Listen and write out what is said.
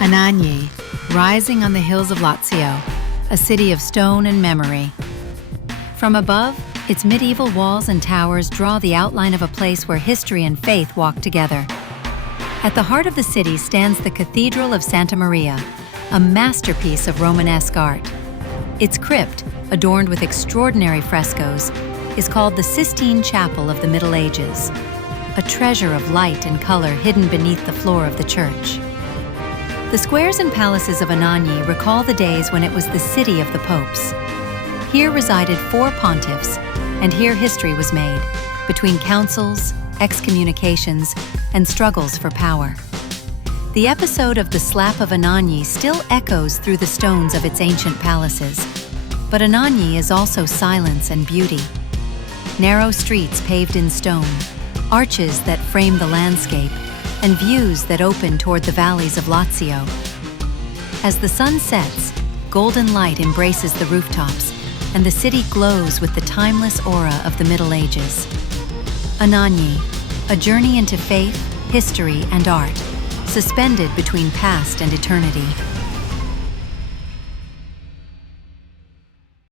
Anagni, rising on the hills of Lazio, a city of stone and memory. From above, its medieval walls and towers draw the outline of a place where history and faith walk together. At the heart of the city stands the Cathedral of Santa Maria, a masterpiece of Romanesque art. Its crypt, adorned with extraordinary frescoes, is called the Sistine Chapel of the Middle Ages, a treasure of light and color hidden beneath the floor of the church. The squares and palaces of Anagni recall the days when it was the city of the popes. Here resided 4 pontiffs, and here history was made, between councils, excommunications, and struggles for power. The episode of the Slap of Anagni still echoes through the stones of its ancient palaces. But Anagni is also silence and beauty. Narrow streets paved in stone, arches that frame the landscape, and views that open toward the valleys of Lazio. As the sun sets, golden light embraces the rooftops, and the city glows with the timeless aura of the Middle Ages. Anagni, a journey into faith, history, and art, suspended between past and eternity.